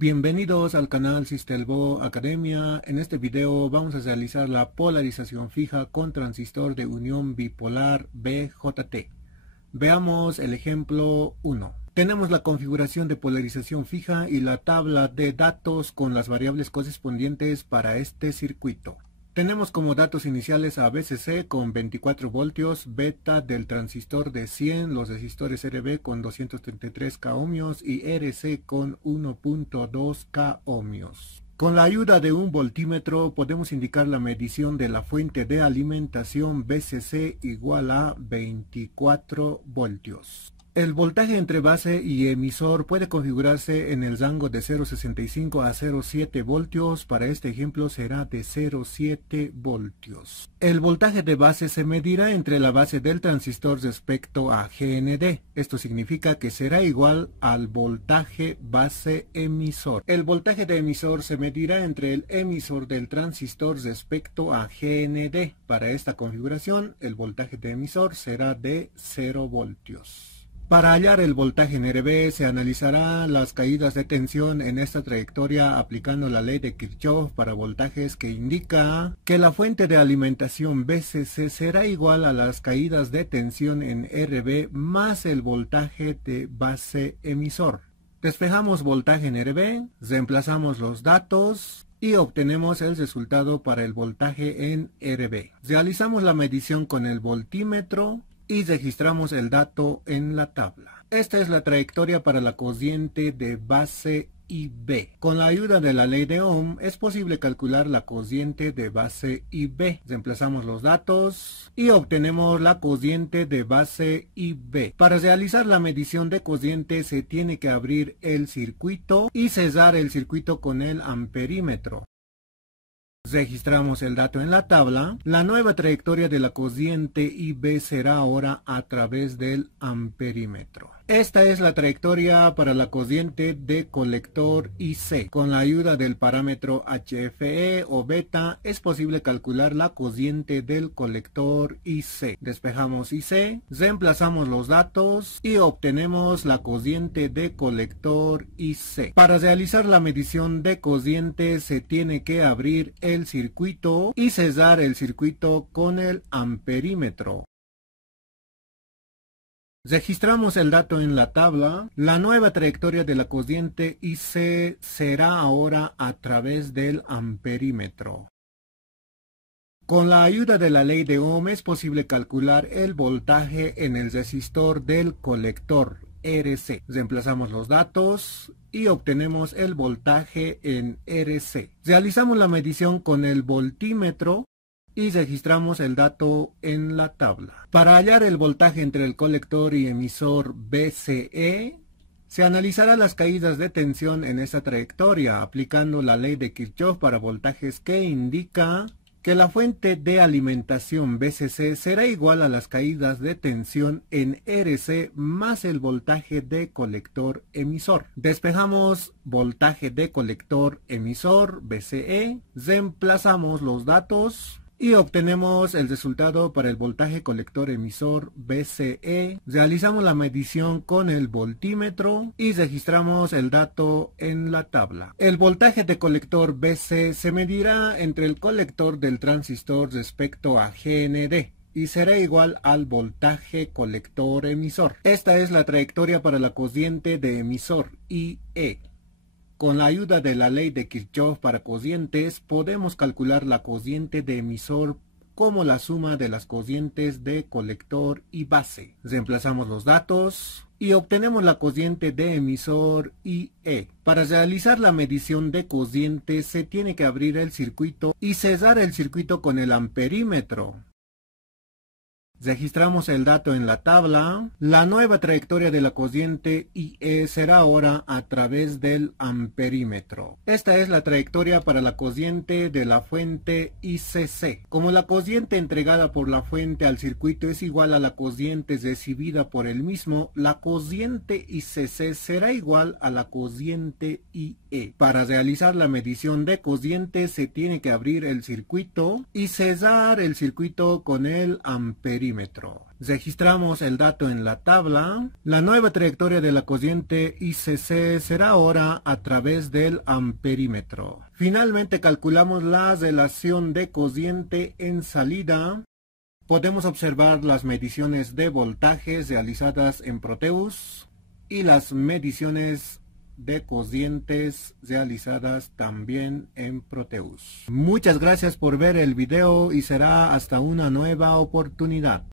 Bienvenidos al canal Sistelvo Academia. En este video vamos a realizar la polarización fija con transistor de unión bipolar BJT. Veamos el ejemplo 1. Tenemos la configuración de polarización fija y la tabla de datos con las variables correspondientes para este circuito. Tenemos como datos iniciales a BCC con 24 voltios, beta del transistor de 100, los resistores RB con 233 K ohmios y RC con 1.2 K ohmios. Con la ayuda de un voltímetro podemos indicar la medición de la fuente de alimentación BCC igual a 24 voltios. El voltaje entre base y emisor puede configurarse en el rango de 0.65 a 0.7 voltios. Para este ejemplo será de 0.7 voltios. El voltaje de base se medirá entre la base del transistor respecto a GND. Esto significa que será igual al voltaje base emisor. El voltaje de emisor se medirá entre el emisor del transistor respecto a GND. Para esta configuración, el voltaje de emisor será de 0 voltios. Para hallar el voltaje en RB se analizará las caídas de tensión en esta trayectoria aplicando la ley de Kirchhoff para voltajes, que indica que la fuente de alimentación BCC será igual a las caídas de tensión en RB más el voltaje de base emisor. Despejamos voltaje en RB, reemplazamos los datos y obtenemos el resultado para el voltaje en RB. Realizamos la medición con el voltímetro y registramos el dato en la tabla. Esta es la trayectoria para la cociente de base IB. Con la ayuda de la ley de Ohm es posible calcular la cociente de base IB. Reemplazamos los datos y obtenemos la cociente de base IB. Para realizar la medición de cociente se tiene que abrir el circuito y cerrar el circuito con el amperímetro. Registramos el dato en la tabla. La nueva trayectoria de la cociente IB será ahora a través del amperímetro. Esta es la trayectoria para la cociente de colector IC. Con la ayuda del parámetro HFE o beta es posible calcular la cociente del colector IC. Despejamos IC, reemplazamos los datos y obtenemos la cociente de colector IC. Para realizar la medición de cociente se tiene que abrir el circuito y cerrar el circuito con el amperímetro. Registramos el dato en la tabla. La nueva trayectoria de la cociente IC será ahora a través del amperímetro. Con la ayuda de la ley de Ohm es posible calcular el voltaje en el resistor del colector RC. Reemplazamos los datos y obtenemos el voltaje en RC. Realizamos la medición con el voltímetro y registramos el dato en la tabla. Para hallar el voltaje entre el colector y emisor BCE, se analizará las caídas de tensión en esta trayectoria aplicando la ley de Kirchhoff para voltajes, que indica que la fuente de alimentación BCC será igual a las caídas de tensión en RC más el voltaje de colector emisor. Despejamos voltaje de colector emisor BCE, reemplazamos los datos y obtenemos el resultado para el voltaje colector emisor BCE. Realizamos la medición con el voltímetro y registramos el dato en la tabla. El voltaje de colector BC se medirá entre el colector del transistor respecto a GND y será igual al voltaje colector emisor. Esta es la trayectoria para la cociente de emisor IE. Con la ayuda de la ley de Kirchhoff para cocientes, podemos calcular la cociente de emisor como la suma de las cocientes de colector y base. Reemplazamos los datos y obtenemos la cociente de emisor IE. Para realizar la medición de cociente se tiene que abrir el circuito y cerrar el circuito con el amperímetro. Registramos el dato en la tabla. La nueva trayectoria de la cociente IE será ahora a través del amperímetro. Esta es la trayectoria para la cociente de la fuente ICC. Como la cociente entregada por la fuente al circuito es igual a la cociente recibida por el mismo, la cociente ICC será igual a la cociente IE. Para realizar la medición de cociente se tiene que abrir el circuito y cerrar el circuito con el amperímetro. amperímetro. Registramos el dato en la tabla. La nueva trayectoria de la corriente ICC será ahora a través del amperímetro. Finalmente calculamos la relación de corriente en salida. Podemos observar las mediciones de voltajes realizadas en Proteus y las mediciones de corrientes realizadas también en Proteus. Muchas gracias por ver el video y será hasta una nueva oportunidad.